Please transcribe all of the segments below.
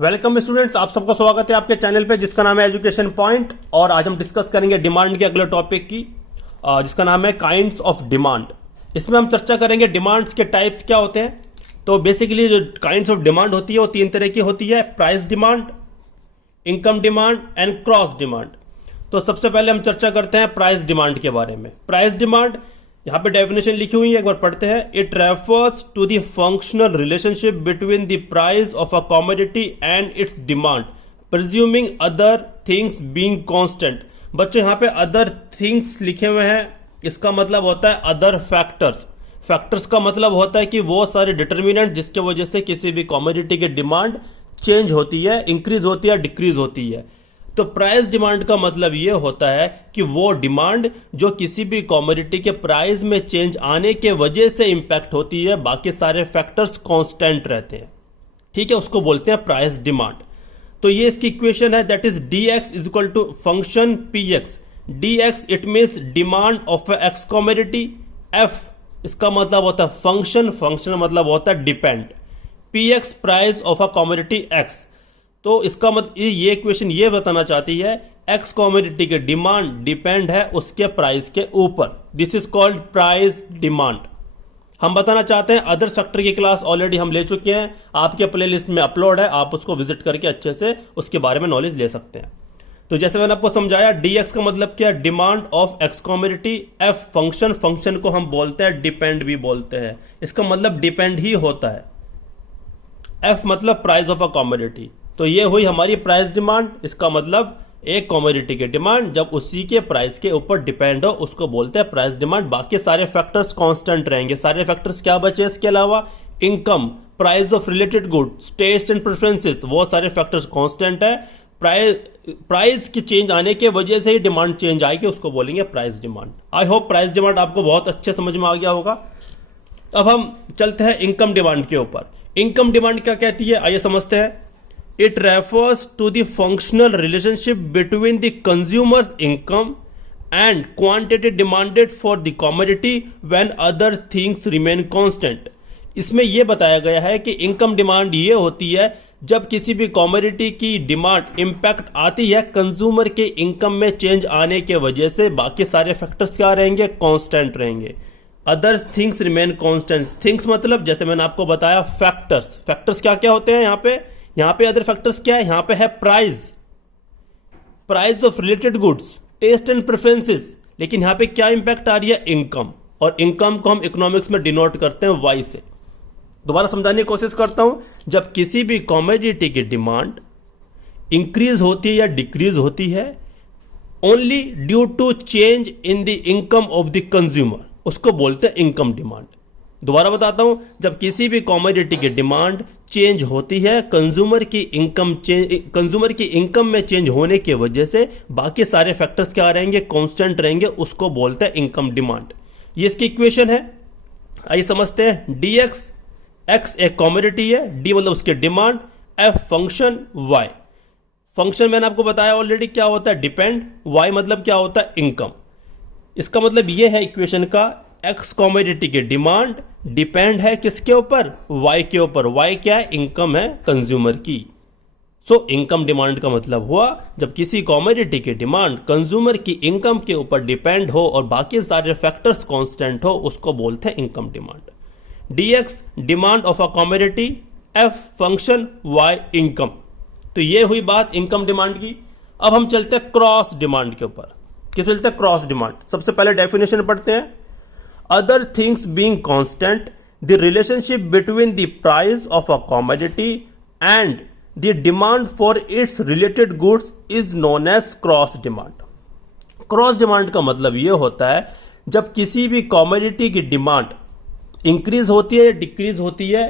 Welcome students, आप सबका स्वागत है आपके चैनल पे जिसका नाम है एजुकेशन पॉइंट। और आज हम डिस्कस करेंगे डिमांड के अगले टॉपिक की जिसका नाम है काइंड्स ऑफ डिमांड। इसमें हम चर्चा करेंगे डिमांड्स के टाइप्स क्या होते हैं। तो बेसिकली जो काइंड्स ऑफ डिमांड होती है वो तीन तरह की होती है: price demand, income demand and cross demand. तो सबसे पहले हम चर्चा करते हैं प्राइस डिमांड के बारे में। प्राइस डिमांड, यहाँ पे डेफिनेशन लिखी हुई है, एक बार पढ़ते हैं। It refers to the functional relationship between the price of a commodity and its demand, presuming other things being constant. बच्चों यहाँ पे अदर थिंग्स लिखे हुए हैं, इसका मतलब होता है अदर फैक्टर्स। फैक्टर्स का मतलब होता है कि वो सारे डिटर्मिनेंट जिसके वजह से किसी भी कमोडिटी की डिमांड चेंज होती है, इंक्रीज होती है, डिक्रीज होती है। तो प्राइस डिमांड का मतलब यह होता है कि वो डिमांड जो किसी भी कमोडिटी के प्राइस में चेंज आने के वजह से इंपैक्ट होती है, बाकी सारे फैक्टर्स कांस्टेंट रहते हैं। ठीक है, उसको बोलते हैं प्राइस डिमांड। तो ये इसकी इक्वेशन है, that is dx is equal to function px। dx it means demand of X commodity. f इसका मतलब होता है फंक्शन, फंक्शन मतलब होता है depend. px price of a commodity x। तो इसका मतलब ये इक्वेशन ये बताना चाहती है एक्स कमोडिटी के डिमांड डिपेंड है उसके प्राइस के ऊपर। This is called price demand. हम बताना चाहते हैं अदर सेक्टर की क्लास ऑलरेडी हम ले चुके हैं, आपके प्लेलिस्ट में अपलोड है, आप उसको विजिट करके अच्छे से उसके बारे में नॉलेज ले सकते हैं। तो जैसे मैंने आपको समझाया, dx का मतलब क्या, demand of X commodity. f function, function को हम बोलते हैं डिपेंड भी बोलते हैं, इसका मतलब डिपेंड ही होता है। f मतलब प्राइस ऑफ अ कमोडिटी। तो ये हुई हमारी प्राइस डिमांड। इसका मतलब एक कमोडिटी की डिमांड जब उसी के प्राइस के ऊपर डिपेंड हो उसको बोलते हैं प्राइस डिमांड। बाकी सारे फैक्टर्स कांस्टेंट रहेंगे। सारे फैक्टर्स क्या बचे इसके अलावा? Income, price of related goods, taste and preferences, वो सारे फैक्टर्स कांस्टेंट है। प्राइस की चेंज आने के वजह से ही डिमांड चेंज आएगी, उसको बोलेंगे price demand. I hope price demand आपको बहुत अच्छे समझ में आ गया होगा। अब हम चलते हैं इनकम डिमांड के ऊपर। इनकम डिमांड क्या कहती है, आइए समझते हैं। It refers to the functional relationship between the consumer's income and quantity demanded for the commodity when other things remain constant। इसमें यह बताया गया है कि इनकम डिमांड ये होती है जब किसी भी कमोडिटी की डिमांड इंपैक्ट आती है कंज्यूमर के इनकम में चेंज आने के वजह से, बाकी सारे फैक्टर्स क्या रहेंगे? कांस्टेंट रहेंगे। Other things remain constant. Things मतलब जैसे मैंने आपको बताया फैक्टर्स। फैक्टर्स क्या क्या होते हैं यहाँ पे अदर फैक्टर्स क्या है? यहाँ पे है price, price of related goods, taste and preferences. लेकिन यहाँ पे क्या इंपैक्ट आ रही है? इनकम। और इनकम को हम इकोनॉमिक्स में डिनोट करते हैं वाई से। दोबारा समझाने की कोशिश करता हूं। जब किसी भी कमोडिटी की डिमांड इंक्रीज होती है या डिक्रीज होती है only due to change in the income of the consumer, उसको बोलते हैं इनकम डिमांड। दोबारा बताता हूं, जब किसी भी कमोडिटी की डिमांड चेंज होती है कंज्यूमर की इनकम में चेंज होने की वजह से, बाकी सारे फैक्टर्स क्या रहेंगे? कांस्टेंट रहेंगे, उसको बोलते हैं इनकम डिमांड। ये इसकी इक्वेशन है, आइए समझते हैं। dx, x एक कमोडिटी है, d मतलब उसके demand, f function, y function मैंने आपको बताया ऑलरेडी क्या होता है? डिपेंड। y मतलब क्या होता है? इनकम। इसका मतलब यह है इक्वेशन का, एक्स कमोडिटी की डिमांड डिपेंड है किसके ऊपर? वाई के ऊपर। वाई क्या है? इनकम है कंज्यूमर की। सो इनकम डिमांड का मतलब हुआ जब किसी कमोडिटी की डिमांड कंज्यूमर की इनकम के ऊपर डिपेंड हो और बाकी सारे फैक्टर्स कांस्टेंट हो, उसको बोलते हैं income demand. dx demand of a commodity, f function, y income. तो ये हुई बात इनकम डिमांड की। अब हम चलते हैं क्रॉस डिमांड के ऊपर। किस चलते हैं? Cross demand. सबसे पहले डेफिनेशन पढ़ते हैं। Other things being constant, the relationship between the price of a commodity and the demand for its related goods is known as cross demand। Cross demand का मतलब यह होता है जब किसी भी कमोडिटी की डिमांड इंक्रीज होती है या डिक्रीज होती है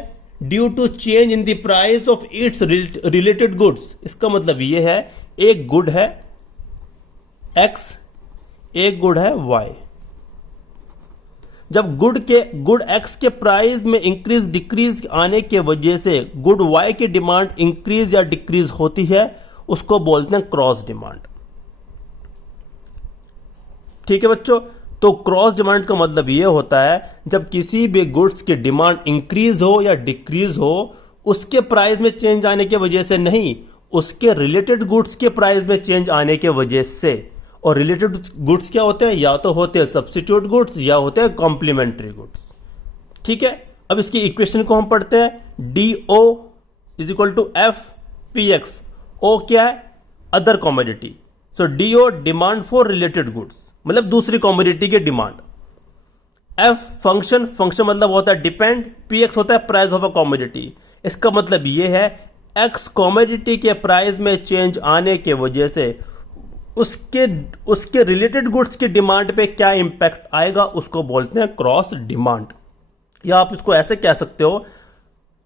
due to change in the price of its related goods. इसका मतलब यह है एक गुड है x, एक गुड है y। जब गुड x के प्राइस में इंक्रीज डिक्रीज आने के वजह से गुड y की डिमांड इंक्रीज या डिक्रीज होती है, उसको बोलते हैं क्रॉस डिमांड। ठीक है बच्चों, तो क्रॉस डिमांड का मतलब यह होता है जब किसी भी गुड्स की डिमांड इंक्रीज हो या डिक्रीज हो उसके प्राइस में चेंज आने की वजह से नहीं, उसके रिलेटेड गुड्स के प्राइस में चेंज आने की वजह से। और रिलेटेड गुड्स क्या होते हैं? या तो होते हैं सब्स्टिट्यूट गुड्स या होते हैं कॉम्प्लीमेंट्री गुड्स। ठीक है, अब इसकी इक्वेशन को हम पढ़ते हैं। DO is equal to FPX। O क्या है? Other commodity. So DO demand for related goods, मतलब दूसरी कॉमोडिटी की डिमांड। F फंक्शन, फंक्शन मतलब होता है डिपेंड। PX होता है प्राइस ऑफ अ कॉमोडिटी। इसका मतलब यह है X कॉमोडिटी के प्राइस में चेंज आने के वजह से उसके रिलेटेड गुड्स की डिमांड पे क्या इंपैक्ट आएगा, उसको बोलते हैं क्रॉस डिमांड। या आप इसको ऐसे कह सकते हो,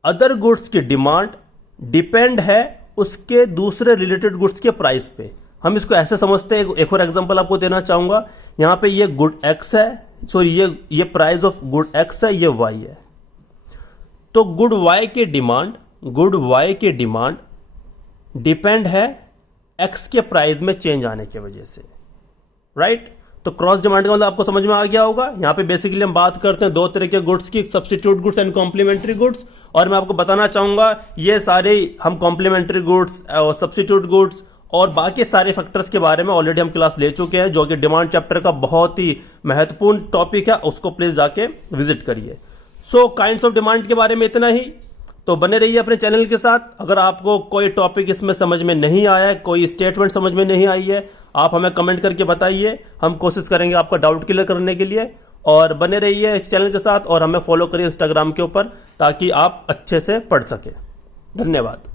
अदर गुड्स की डिमांड डिपेंड है उसके दूसरे रिलेटेड गुड्स के प्राइस पे। हम इसको ऐसे समझते हैं, एक और एग्जांपल आपको देना चाहूंगा। यहां पे ये गुड X है, सॉरी ये प्राइस ऑफ गुड X है, ये Y है। तो गुड Y की डिमांड डिपेंड है X के प्राइस में चेंज आने की वजह से, राइट। तो क्रॉस डिमांड का मतलब आपको समझ में आ गया होगा। यहां पे बेसिकली हम बात करते हैं दो तरह के गुड्स की, substitute goods and complementary goods. और मैं आपको बताना चाहूंगा ये सारे हम कॉम्प्लीमेंट्री गुड्स और सब्स्टिट्यूट गुड्स और बाकी सारे फैक्टर्स के बारे में ऑलरेडी हम क्लास ले चुके हैं, जो कि डिमांड चैप्टर का बहुत ही महत्वपूर्ण टॉपिक है। उसको प्लीज जाके विजिट करिए। सो काइंड्स ऑफ डिमांड के बारे में इतना ही। तो बने रहिए अपने चैनल के साथ। अगर आपको कोई टॉपिक इसमें समझ में नहीं आया है, कोई स्टेटमेंट समझ में नहीं आई है, आप हमें कमेंट करके बताइए। हम कोशिश करेंगे आपका डाउट क्लियर करने के लिए। और बने रहिए इस चैनल के साथ और हमें फॉलो करिए इंस्टाग्राम के ऊपर, ताकि आप अच्छे से पढ़ सके। धन्यवाद।